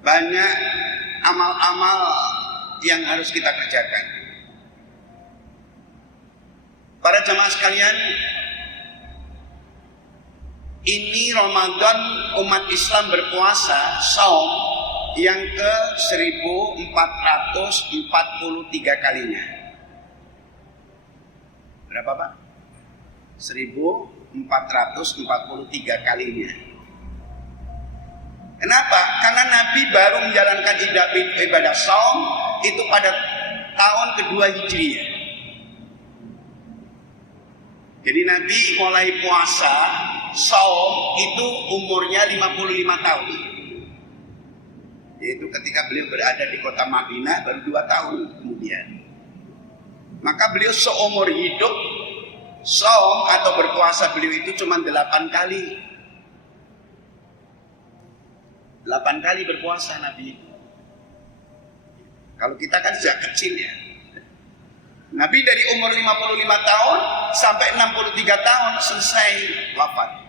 banyak amal-amal yang harus kita kerjakan. Para jamaah sekalian, ini Ramadan umat Islam berpuasa saum yang ke 1443 kalinya. Berapa Pak? 1443 kalinya. Kenapa? Karena Nabi baru menjalankan ibadah saum itu pada tahun kedua Hijriah. Jadi Nabi mulai puasa saum itu umurnya 55 tahun. Yaitu ketika beliau berada di kota Madinah baru 2 tahun kemudian. Maka beliau seumur hidup saum atau berpuasa beliau itu cuma 8 kali. 8 kali berpuasa Nabi itu. Kalau kita kan sejak kecil ya. Nabi dari umur 55 tahun sampai 63 tahun selesai wafat.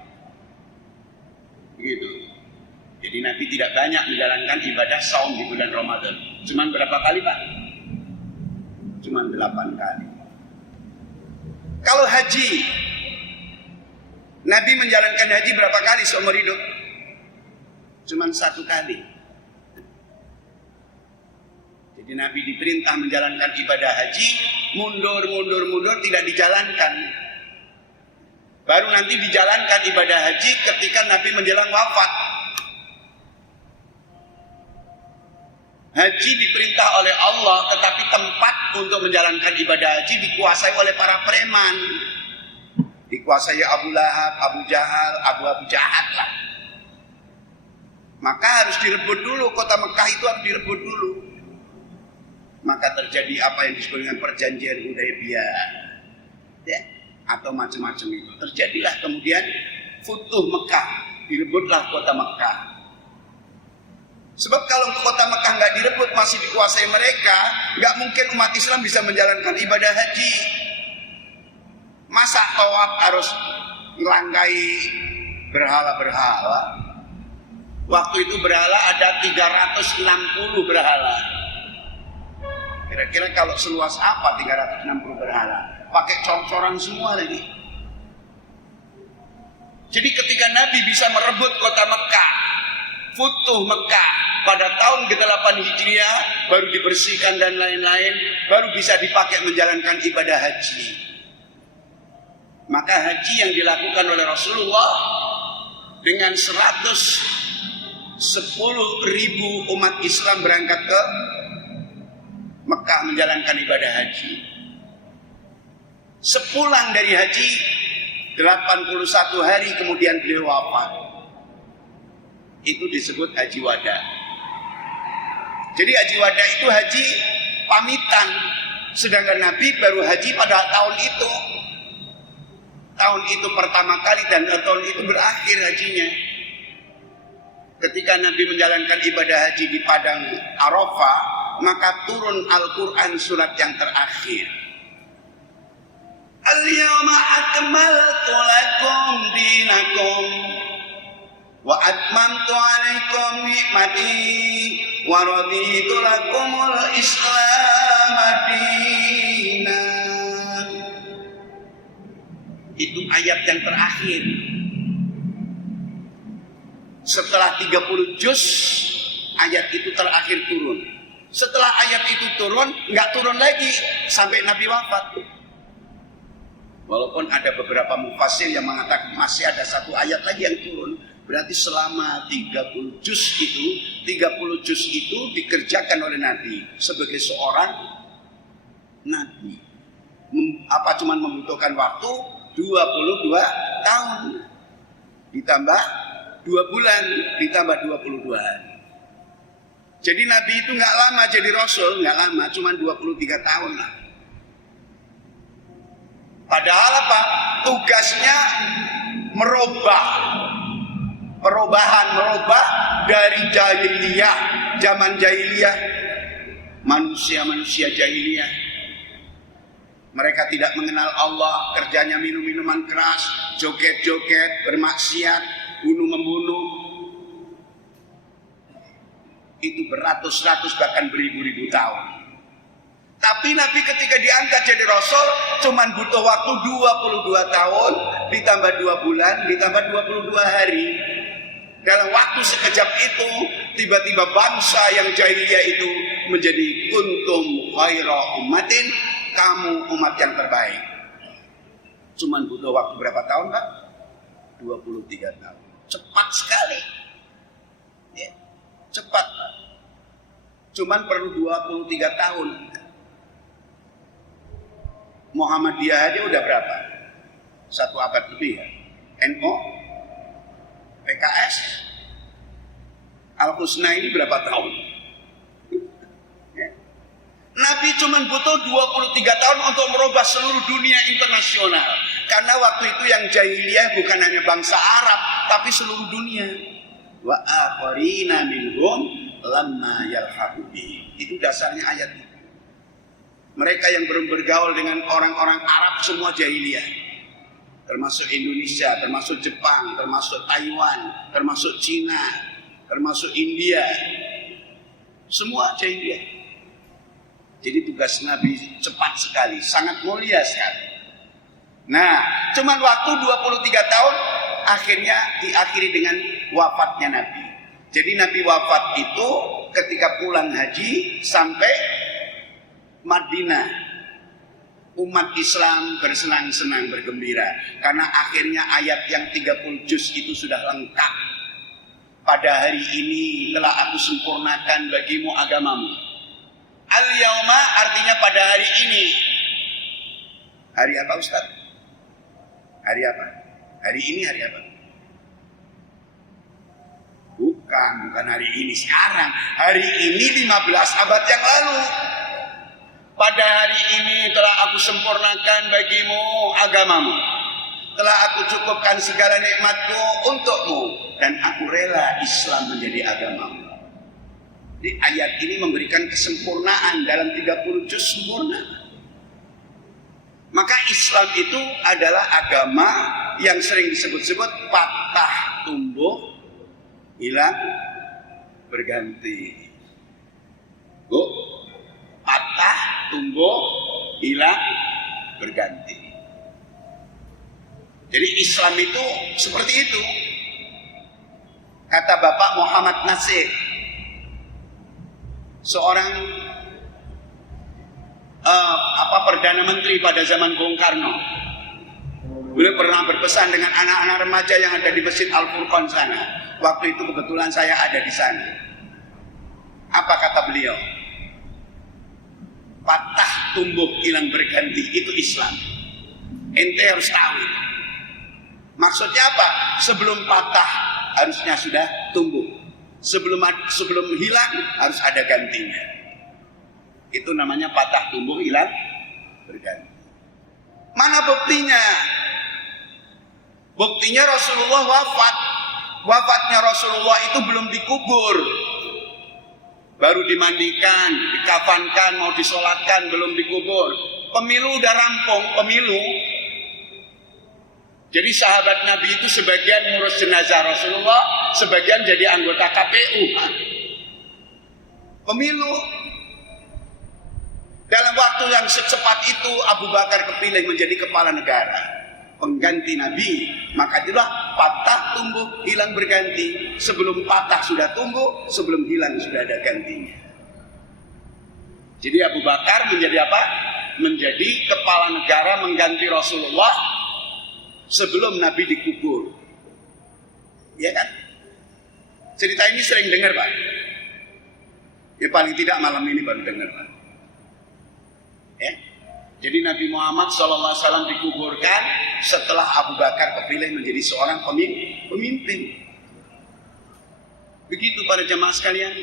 Begitu. Jadi Nabi tidak banyak menjalankan ibadah saum di bulan Ramadan. Cuman berapa kali Pak? Cuman 8 kali. Kalau haji, Nabi menjalankan haji berapa kali seumur hidup? Cuman 1 kali. Jadi Nabi diperintah menjalankan ibadah haji, mundur tidak dijalankan. Baru nanti dijalankan ibadah haji ketika Nabi menjelang wafat. Haji diperintah oleh Allah, tetapi tempat untuk menjalankan ibadah haji dikuasai oleh para preman. Dikuasai Abu Lahab, Abu Jahal, Abu Jahat lah. Maka harus direbut dulu, kota Mekah itu harus direbut dulu. Maka terjadi apa yang disebut dengan perjanjian Hudaybiyah, ya, atau macam-macam itu. Terjadilah kemudian Futuh Mekah, direbutlah kota Mekah. Sebab kalau kota Mekah nggak direbut, masih dikuasai mereka, nggak mungkin umat Islam bisa menjalankan ibadah haji. Masa tawaf harus melangkai berhala-berhala? Waktu itu berhala ada 360 berhala. Kira-kira kalau seluas apa 360 berhala? Pakai cor-coran semua lagi. Jadi ketika Nabi bisa merebut kota Mekah, Futuh Mekah pada tahun ke-8 Hijriah, baru dibersihkan dan lain-lain, baru bisa dipakai menjalankan ibadah haji. Maka haji yang dilakukan oleh Rasulullah dengan 110.000 umat Islam berangkat ke Mekah menjalankan ibadah haji. Sepulang dari haji, 81 hari kemudian beliau wafat. Itu disebut haji wada. Jadi haji wada itu haji pamitan. Sedangkan Nabi baru haji pada tahun itu. Tahun itu pertama kali dan tahun itu berakhir hajinya. Ketika Nabi menjalankan ibadah haji di padang Arafah, maka turun Al-Quran surat yang terakhir. Al-yawma akmaltu lakum dinakum wa atmamtu alaikum nikmati wa raditu lakumul Islam dinan. Itu ayat yang terakhir. Setelah 30 juz, ayat itu terakhir turun. Setelah ayat itu turun, nggak turun lagi sampai Nabi wafat. Walaupun ada beberapa mufassir yang mengatakan masih ada 1 ayat lagi yang turun. Berarti selama 30 juz itu dikerjakan oleh Nabi sebagai seorang Nabi. Apa cuman membutuhkan waktu 22 tahun ditambah 2 bulan ditambah 22 hari. Jadi Nabi itu nggak lama jadi Rasul, nggak lama, cuma 23 tahun lah. Padahal apa? Tugasnya merubah dari jahiliyah, zaman jahiliyah, manusia jahiliyah. Mereka tidak mengenal Allah, kerjanya minum-minuman keras, joget-joget, bermaksiat, bunuh-membunuh. Itu beratus-ratus bahkan beribu-ribu tahun. Tapi Nabi ketika diangkat jadi Rasul cuman butuh waktu 22 tahun ditambah 2 bulan ditambah 22 hari. Dalam waktu sekejap itu tiba-tiba bangsa yang jahiliyah itu menjadi kuntum khaira ummatin, kamu umat yang terbaik. Cuman butuh waktu berapa tahun, Pak? 23 tahun. Cepat sekali. Ya, cepat, Pak. Cuman perlu 23 tahun. Muhammadiyah aja udah berapa? 1 abad lebih ya. NU, PKS, Al-Husna ini berapa tahun? Ya. Nabi cuma butuh 23 tahun untuk merubah seluruh dunia internasional. Karena waktu itu yang jahiliyah bukan hanya bangsa Arab, tapi seluruh dunia. Wa akharina minhum lamma yalhaqu bihi. Itu dasarnya ayat itu. Mereka yang bergaul dengan orang-orang Arab semua jahiliyah. Termasuk Indonesia, termasuk Jepang, termasuk Taiwan, termasuk Cina, termasuk India. Semua jahiliyah. Jadi tugas Nabi cepat sekali, sangat mulia sekali. Nah, cuman waktu 23 tahun akhirnya diakhiri dengan wafatnya Nabi. Jadi Nabi wafat itu ketika pulang haji sampai Madinah, umat Islam bersenang-senang, bergembira karena akhirnya ayat yang 30 juz itu sudah lengkap. Pada hari ini telah aku sempurnakan bagimu agamamu. Al-yauma artinya pada hari ini. Hari apa, Ustaz? Hari apa? Hari ini hari apa? Bukan hari ini, sekarang. Hari ini 15 abad yang lalu. Pada hari ini telah aku sempurnakan bagimu agamamu. Telah aku cukupkan segala nikmatku untukmu. Dan aku rela Islam menjadi agamamu. Di ayat ini memberikan kesempurnaan dalam 30 juz sempurna. Maka Islam itu adalah agama yang sering disebut-sebut patah tumbuh, hilang, berganti. Bu, patah, tumbuh, hilang, berganti. Jadi Islam itu seperti itu. Kata Bapak Muhammad Nasir, seorang Perdana Menteri pada zaman Bung Karno. Beliau pernah berpesan dengan anak-anak remaja yang ada di Masjid Al-Furqan sana. Waktu itu kebetulan saya ada di sana. Apa kata beliau? Patah tumbuh hilang berganti itu Islam. Ente harus tahu. Maksudnya apa? Sebelum patah harusnya sudah tumbuh. Sebelum hilang harus ada gantinya. Itu namanya patah tumbuh hilang berganti. Mana buktinya? Buktinya Rasulullah wafat. Wafatnya Rasulullah itu belum dikubur. Baru dimandikan, dikafankan, mau disolatkan, belum dikubur. Pemilu udah rampung, pemilu. Jadi sahabat Nabi itu sebagian ngurus jenazah Rasulullah, sebagian jadi anggota KPU. Pemilu. Dalam waktu yang secepat itu Abu Bakar kepilih menjadi kepala negara, pengganti Nabi. Maka itulah patah tumbuh hilang berganti. Sebelum patah sudah tumbuh, sebelum hilang sudah ada gantinya. Jadi Abu Bakar menjadi apa? Menjadi kepala negara mengganti Rasulullah sebelum Nabi dikubur. Ya kan? Cerita ini sering dengar, Pak. Ya paling tidak malam ini baru dengar, Pak. Ya. Jadi Nabi Muhammad SAW dikuburkan setelah Abu Bakar kepilih menjadi seorang pemimpin. Begitu para jemaah sekalian.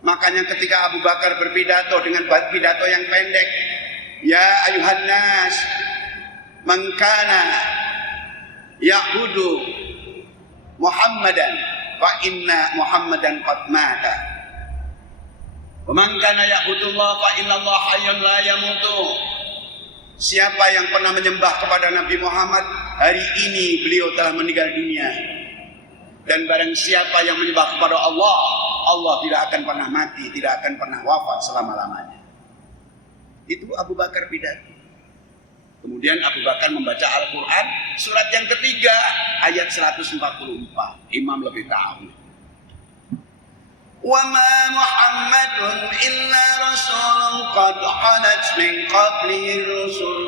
Makanya ketika Abu Bakar berpidato dengan pidato yang pendek, ya ayuhan nas, man kana ya'budu Muhammadan fa inna Muhammadan qad mata. Man kana ya'budullah fa innallaha hayyun la yamutu. Siapa yang pernah menyembah kepada Nabi Muhammad, hari ini beliau telah meninggal dunia. Dan barang siapa yang menyembah kepada Allah, Allah tidak akan pernah mati, tidak akan pernah wafat selama-lamanya. Itu Abu Bakar pidato. Kemudian Abu Bakar membaca Al-Quran surat yang ketiga ayat 144. Imam lebih tahu. Wa ma Muhammadun illa rasulun qad khalat min qablihi rusul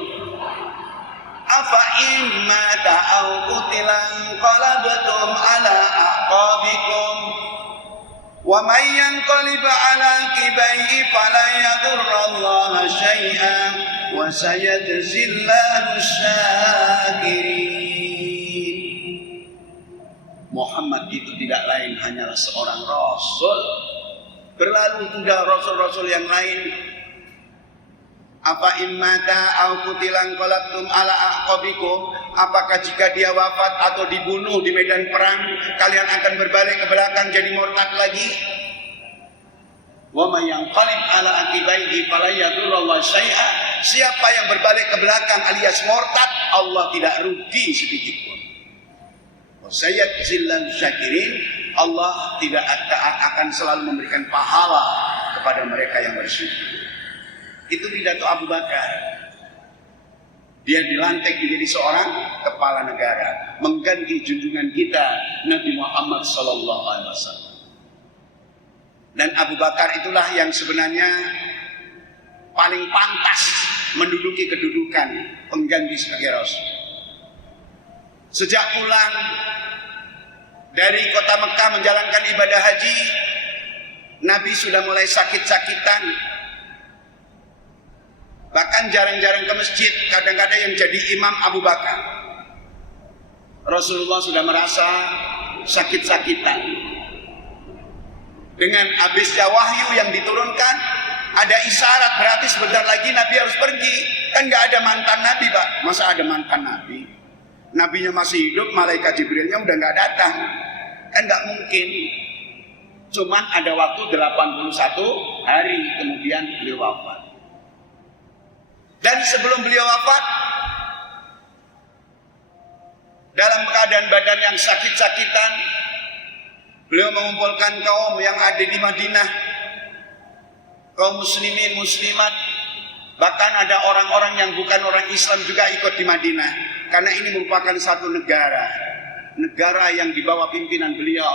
afa imma ta'aw qutilan qalabtum ala aqabikum wa may yanqalib ala kibaihi falan yadurrallaha syai'an wa sayajzillahu syakirin. Muhammad itu tidak lain hanyalah seorang rasul. Berlalu sudah rasul-rasul yang lain. Apa immata au qutilan qalabtum ala aqabikum, apakah jika dia wafat atau dibunuh di medan perang kalian akan berbalik ke belakang jadi murtad lagi? Wa may yanqalib ala aqibaihi fala yadurrallahu syai'a. Siapa yang berbalik ke belakang alias murtad, Allah tidak rugi sedikit pun. Wa sayajzillan syakirin, Allah tidak akan selalu memberikan pahala kepada mereka yang bersyukur. Itu pidato Abu Bakar. Dia dilantik menjadi seorang kepala negara, mengganti junjungan kita Nabi Muhammad SAW. Dan Abu Bakar itulah yang sebenarnya paling pantas menduduki kedudukan pengganti sebagai Rasul. Sejak pulang dari kota Mekah menjalankan ibadah haji, Nabi sudah mulai sakit-sakitan. Bahkan jarang-jarang ke masjid, kadang-kadang yang jadi imam Abu Bakar. Rasulullah sudah merasa sakit-sakitan. Dengan habisnya wahyu yang diturunkan, ada isyarat berarti sebentar lagi Nabi harus pergi. Kan nggak ada mantan Nabi, Pak. Masa ada mantan Nabi? Nabinya masih hidup, malaikat Jibrilnya udah nggak datang. Kan nggak mungkin. Cuman ada waktu 81 hari kemudian beliau wafat. Dan sebelum beliau wafat, dalam keadaan badan yang sakit-sakitan, beliau mengumpulkan kaum yang ada di Madinah, kaum muslimin, muslimat, bahkan ada orang-orang yang bukan orang Islam juga ikut di Madinah. Karena ini merupakan satu negara yang dibawa pimpinan beliau,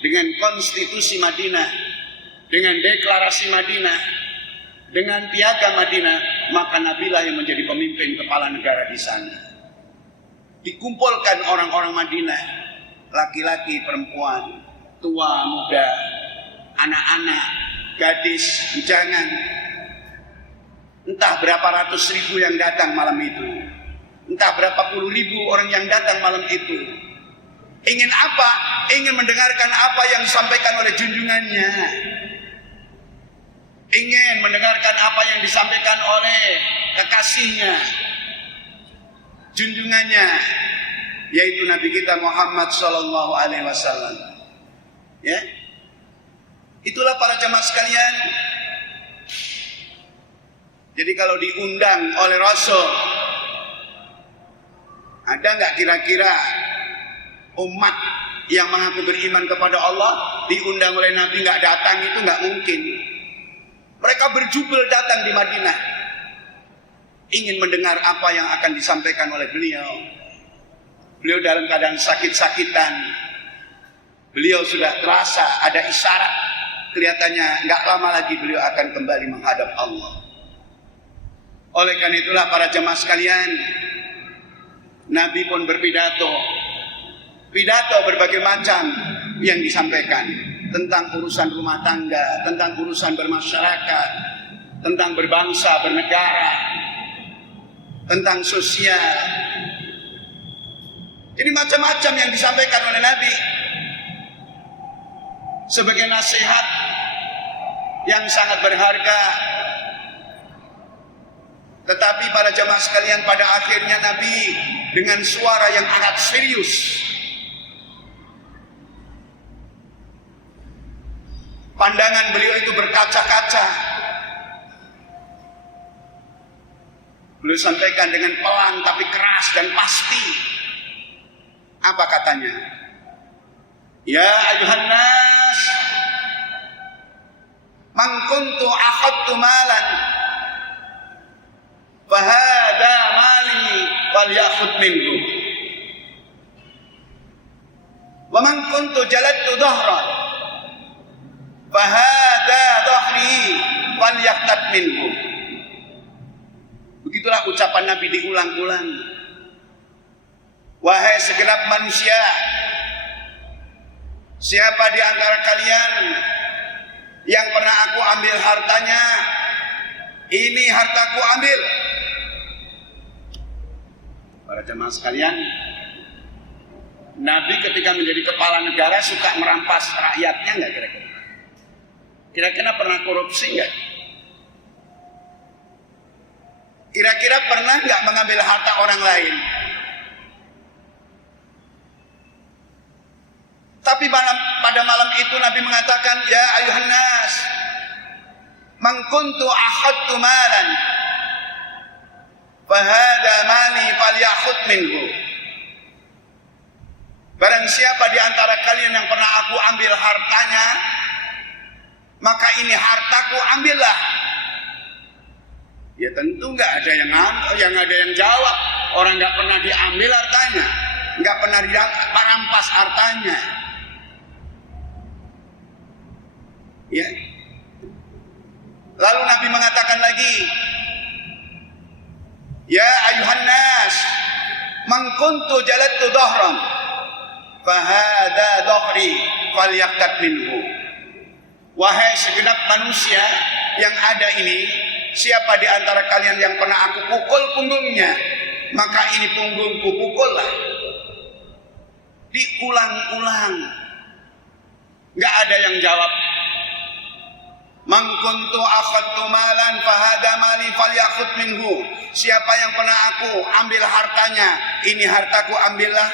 dengan konstitusi Madinah, dengan deklarasi Madinah, dengan piagam Madinah, maka Nabilah yang menjadi pemimpin kepala negara di sana. Dikumpulkan orang-orang Madinah, laki-laki, perempuan, tua, muda, anak-anak, gadis, bujangan. Entah berapa ratus ribu yang datang malam itu. Entah berapa puluh ribu orang yang datang malam itu. Ingin apa? Ingin mendengarkan apa yang disampaikan oleh junjungannya. Ingin mendengarkan apa yang disampaikan oleh kekasihnya, junjungannya, yaitu Nabi kita Muhammad SAW. Ya, itulah para jamaah sekalian. Jadi kalau diundang oleh Rasul, ada nggak kira-kira umat yang mengaku beriman kepada Allah diundang oleh Nabi nggak datang? Itu nggak mungkin. Mereka berjubel datang di Madinah, ingin mendengar apa yang akan disampaikan oleh beliau. Beliau dalam keadaan sakit-sakitan. Beliau sudah terasa ada isyarat. Kelihatannya nggak lama lagi beliau akan kembali menghadap Allah. Oleh karena itulah para jemaah sekalian, Nabi pun berpidato. Pidato berbagai macam yang disampaikan. Tentang urusan rumah tangga, tentang urusan bermasyarakat, tentang berbangsa, bernegara, tentang sosial. Jadi macam-macam yang disampaikan oleh Nabi sebagai nasihat yang sangat berharga. Tetapi para jemaah sekalian, pada akhirnya Nabi dengan suara yang amat serius, pandangan beliau itu berkaca-kaca, beliau sampaikan dengan pelan tapi keras dan pasti. Apa katanya? Ya ayuhan nas, Man kuntu akhadtu malan fahada mali falyakhud minhu. Wa man kuntu jaladtu dhahran fahada dhahri falyaqtat minhu. Begitulah ucapan Nabi diulang-ulang. Wahai segenap manusia, siapa di antara kalian yang pernah aku ambil hartanya, ini hartaku ambil. Para jemaah sekalian, Nabi ketika menjadi kepala negara suka merampas rakyatnya nggak kira-kira? Kira-kira pernah korupsi nggak? Kira-kira pernah nggak mengambil harta orang lain? Tapi pada malam itu Nabi mengatakan, ya ayuhan nas, man kuntu akhadtu malan fahada mali falyakhud minhu. Barang siapa di antara kalian yang pernah aku ambil hartanya, maka ini hartaku ambillah. Ya tentu nggak ada yang ada yang jawab. Orang nggak pernah diambil hartanya, nggak pernah dirampas hartanya. Ya. Lalu Nabi mengatakan lagi, ya ayuhan nas, man kuntu jaladtu dhahran fahada dhahri falyaqtat minhu. Wahai segenap manusia yang ada ini, siapa di antara kalian yang pernah aku pukul punggungnya, maka ini punggungku pukullah. Diulang-ulang, nggak ada yang jawab. Man kuntu akhadtu malan fahada mali falyakhud minhu. Siapa yang pernah aku ambil hartanya, ini hartaku ambillah.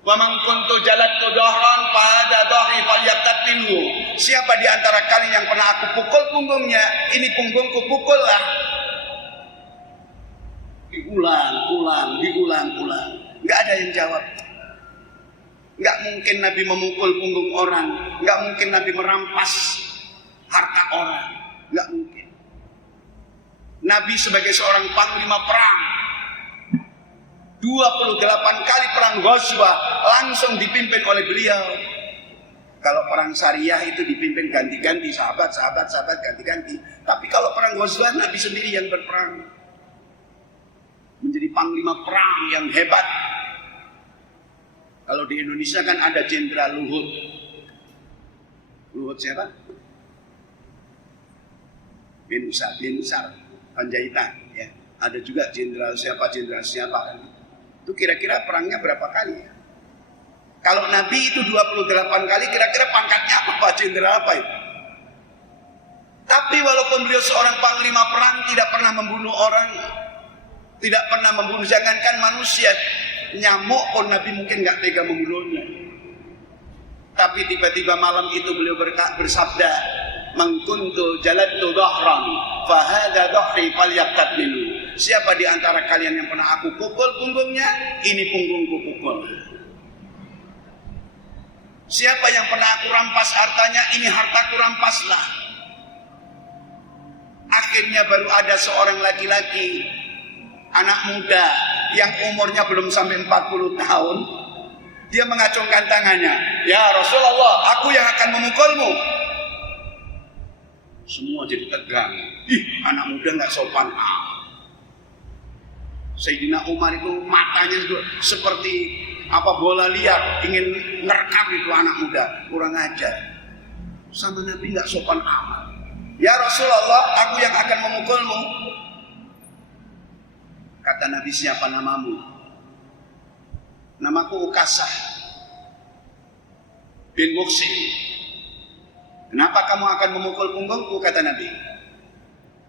Wa man kuntu jaladtu dhahran fahada dhahri falyaqtat minhu. Siapa di antara kalian yang pernah aku pukul punggungnya, ini punggungku pukullah. Diulang-ulang. Enggak ada yang jawab. Enggak mungkin Nabi memukul punggung orang, enggak mungkin Nabi merampas harta orang, enggak mungkin. Nabi sebagai seorang panglima perang, 28 kali perang Ghazwah langsung dipimpin oleh beliau. Kalau perang Syariah itu dipimpin ganti-ganti, sahabat ganti-ganti. Tapi kalau perang Ghazwah Nabi sendiri yang berperang. Menjadi panglima perang yang hebat. Kalau di Indonesia kan ada Jenderal Luhut. Luhut siapa? Bin Sar Panjaitan. Ya. Ada juga jenderal siapa kan. Itu kira-kira perangnya berapa kali ya? Kalau Nabi itu 28 kali, kira-kira pangkatnya apa Pak? Jenderal apa itu? Tapi walaupun beliau seorang panglima perang, tidak pernah membunuh orang, tidak pernah membunuh, jangankan manusia, nyamuk pun Nabi mungkin nggak tega membunuhnya. Tapi tiba-tiba malam itu beliau bersabda, man kuntu jaladtu dhahran fahada dhahri falyaqtat minhu. Siapa di antara kalian yang pernah aku pukul punggungnya, ini punggungku pukul. Siapa yang pernah aku rampas hartanya, ini hartaku rampaslah. Akhirnya baru ada seorang laki-laki, anak muda yang umurnya belum sampai 40 tahun. Dia mengacungkan tangannya, ya Rasulullah, aku yang akan memukulmu. Semua jadi tegang. Ih, anak muda nggak sopan. Sayyidina Umar itu matanya juga seperti apa bola liar, ingin ngerekam itu anak muda, kurang ajar. Sama Nabi nggak sopan amat. Ya Rasulullah, aku yang akan memukulmu. Kata Nabi, siapa namamu? Namaku Ukasah bin Muhsin. Kenapa kamu akan memukul punggungku? Kata Nabi.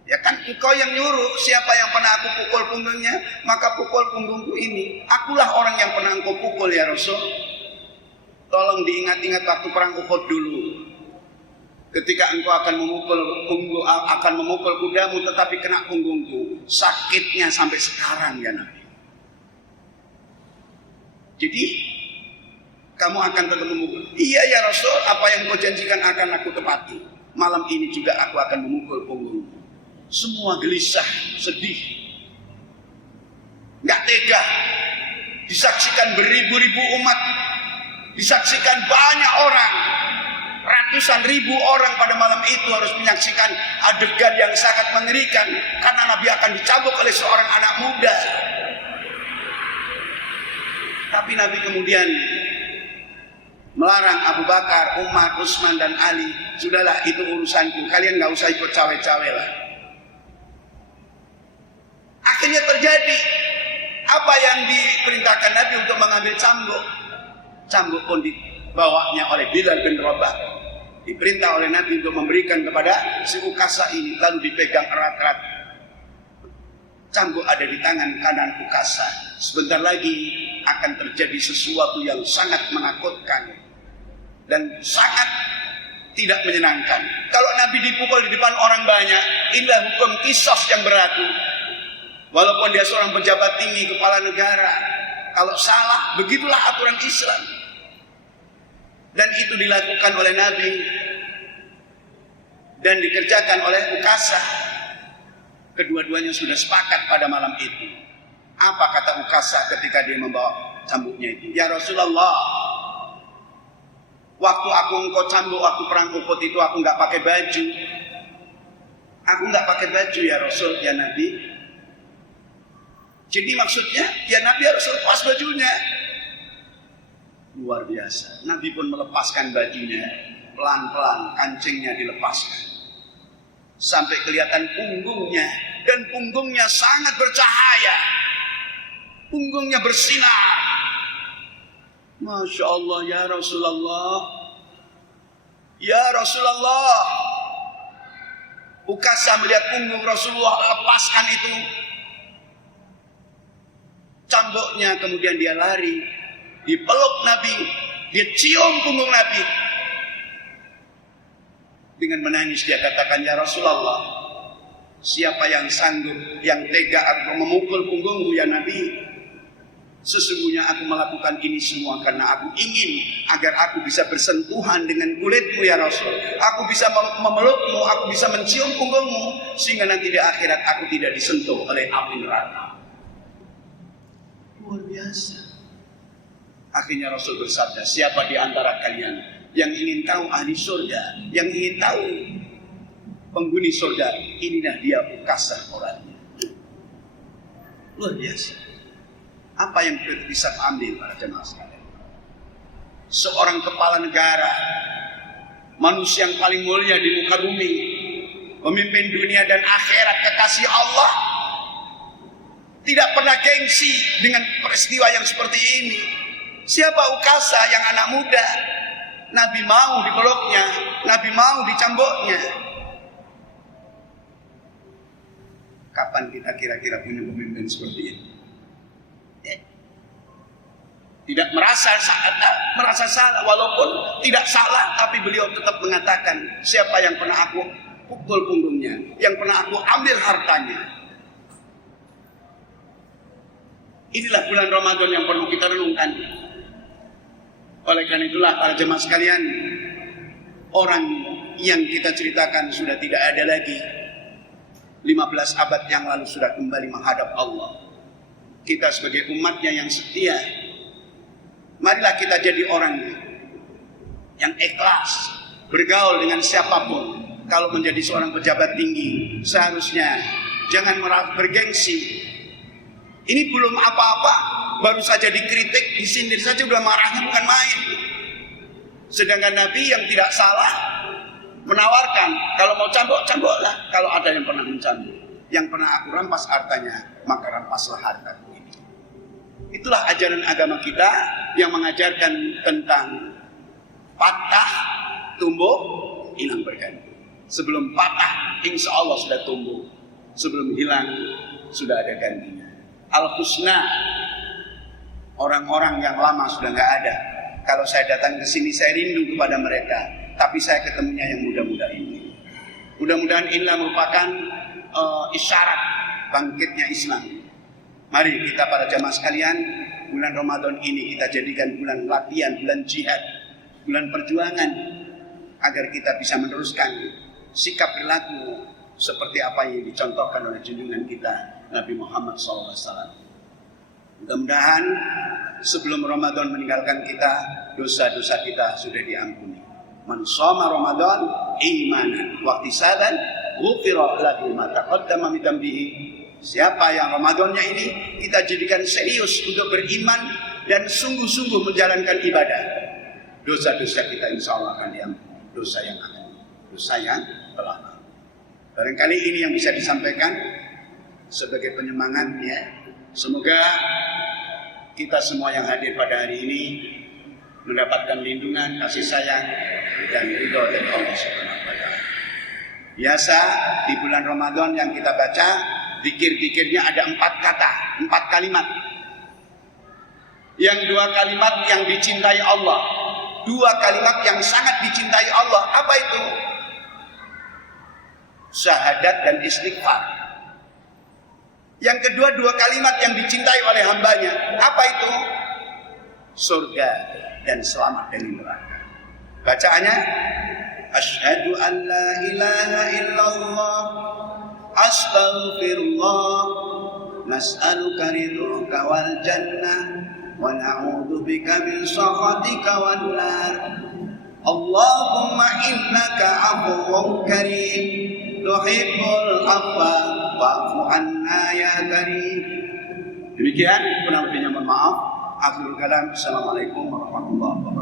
Ya kan engkau yang nyuruh, siapa yang pernah aku pukul punggungnya, maka pukul punggungku ini. Akulah orang yang pernah engkau pukul ya Rasul. Tolong diingat-ingat waktu perang Uhud dulu. Ketika engkau akan memukul kudamu tetapi kena punggungku. Sakitnya sampai sekarang ya Nabi. Jadi kamu akan tetap memukul. Iya ya Rasul, apa yang kau janjikan akan aku tepati. malam ini juga aku akan memukul punggungmu. Semua gelisah, sedih, nggak tega. Disaksikan beribu-ribu umat, disaksikan banyak orang, ratusan ribu orang pada malam itu harus menyaksikan adegan yang sangat mengerikan karena Nabi akan dicambuk oleh seorang anak muda. Tapi Nabi kemudian melarang Abu Bakar, Umar, Utsman dan Ali. Sudahlah, itu urusanku, kalian nggak usah ikut cawe-cawe lah. Akhirnya terjadi apa yang diperintahkan Nabi untuk mengambil cambuk. Cambuk pun dibawanya oleh Bilal bin Rabah. Diperintah oleh Nabi untuk memberikan kepada si Ukasa ini, lalu dipegang erat-erat. Cambuk ada di tangan kanan Ukasa. Sebentar lagi akan terjadi sesuatu yang sangat menakutkan dan sangat tidak menyenangkan. Kalau Nabi dipukul di depan orang banyak, inilah hukum qisas yang berlaku. Walaupun dia seorang pejabat tinggi, kepala negara, kalau salah, begitulah aturan Islam. Dan itu dilakukan oleh Nabi dan dikerjakan oleh Ukasa. Kedua-duanya sudah sepakat pada malam itu. Apa kata Ukasa ketika dia membawa cambuknya itu? Ya Rasulullah, waktu engkau cambuk waktu perang Uhud itu aku nggak pakai baju. Aku nggak pakai baju ya Rasul, ya Nabi. Jadi maksudnya ya Nabi harus lepas bajunya. Luar biasa. Nabi pun melepaskan bajunya. Pelan-pelan kancingnya dilepaskan. Sampai kelihatan punggungnya. Dan punggungnya sangat bercahaya. Punggungnya bersinar. Masya Allah ya Rasulullah. Ya Rasulullah. Ukasa melihat punggung Rasulullah lepaskan itu. Cambuknya, kemudian dia lari, dipeluk Nabi, dia cium punggung Nabi. Dengan menangis dia katakan, ya Rasulullah, siapa yang sanggup, yang tega aku memukul punggungmu ya Nabi? Sesungguhnya aku melakukan ini semua karena aku ingin agar aku bisa bersentuhan dengan kulitmu ya Rasul. Aku bisa memelukmu, aku bisa mencium punggungmu, sehingga nanti di akhirat aku tidak disentuh oleh api neraka. Luar biasa. Akhirnya Rasul bersabda, siapa di antara kalian yang ingin tahu ahli surga, yang ingin tahu penghuni surga, inilah dia Ukasa orangnya. Luar biasa. Apa yang bisa ambil para jemaah sekalian? Seorang kepala negara, manusia yang paling mulia di muka bumi, pemimpin dunia dan akhirat, kekasih Allah, tidak pernah gengsi dengan peristiwa yang seperti ini. Siapa Ukasa yang anak muda? Nabi mau dipeluknya, Nabi mau dicambuknya. Kapan kita kira-kira punya pemimpin seperti ini? Tidak merasa salah, walaupun tidak salah, tapi beliau tetap mengatakan, siapa yang pernah aku pukul punggungnya, yang pernah aku ambil hartanya. Inilah bulan Ramadan yang perlu kita renungkan. Oleh karena itulah para jemaah sekalian, orang yang kita ceritakan sudah tidak ada lagi. 15 abad yang lalu sudah kembali menghadap Allah. Kita sebagai umatnya yang setia, marilah kita jadi orang yang ikhlas, bergaul dengan siapapun. Kalau menjadi seorang pejabat tinggi, seharusnya jangan merasa bergengsi. Ini belum apa-apa, baru saja dikritik, disindir saja udah marahnya bukan main. Sedangkan Nabi yang tidak salah menawarkan, kalau mau cambuk, cambuklah. Kalau ada yang pernah mencambuk, yang pernah aku rampas hartanya, maka rampaslah hartaku ini. Itulah ajaran agama kita yang mengajarkan tentang patah, tumbuh, hilang berganti. Sebelum patah, insya Allah sudah tumbuh. Sebelum hilang, sudah ada gantinya. Al-Husna, orang-orang yang lama sudah nggak ada. Kalau saya datang ke sini, saya rindu kepada mereka. Tapi saya ketemunya yang muda-muda ini. Mudah-mudahan inilah merupakan isyarat bangkitnya Islam. Mari kita para jamaah sekalian, bulan Ramadan ini kita jadikan bulan latihan, bulan jihad, bulan perjuangan, agar kita bisa meneruskan sikap perilaku seperti apa yang dicontohkan oleh junjungan kita Nabi Muhammad SAW. Mudah-mudahan sebelum Ramadan meninggalkan kita, dosa-dosa kita sudah diampuni. Man shoma Ramadan imanan wa ihtisaban ghufira lahu ma taqaddama min dhanbihi. Siapa yang Ramadannya ini kita jadikan serius untuk beriman dan sungguh-sungguh menjalankan ibadah, dosa-dosa kita insya Allah akan diampuni. Dosa yang telah lalu. Barangkali ini yang bisa disampaikan sebagai penyemangat ya. Semoga kita semua yang hadir pada hari ini mendapatkan lindungan, kasih sayang, dan ridho dari Allah Subhanahu wa Ta'ala. Biasa di bulan Ramadan yang kita baca, zikir-zikirnya ada 4 kata, 4 kalimat. Yang 2 kalimat yang dicintai Allah, 2 kalimat yang sangat dicintai Allah. Apa itu? Syahadat dan istighfar. Yang kedua, 2 kalimat yang dicintai oleh hambanya. Apa itu? Surga dan selamat dari neraka. Bacaannya, asyhadu an la ilaha illallah, astaghfirullah, nas'aluka ridhoka wal jannah, wa na'udzubika min sakhatika wan nar. Allahumma innaka afuwwun karim, tuhibbul afwa fa'fu anna ya karim. Demikian, kurang lebihnya mohon maaf. Akhirul kalam. Assalamualaikum warahmatullahi wabarakatuh.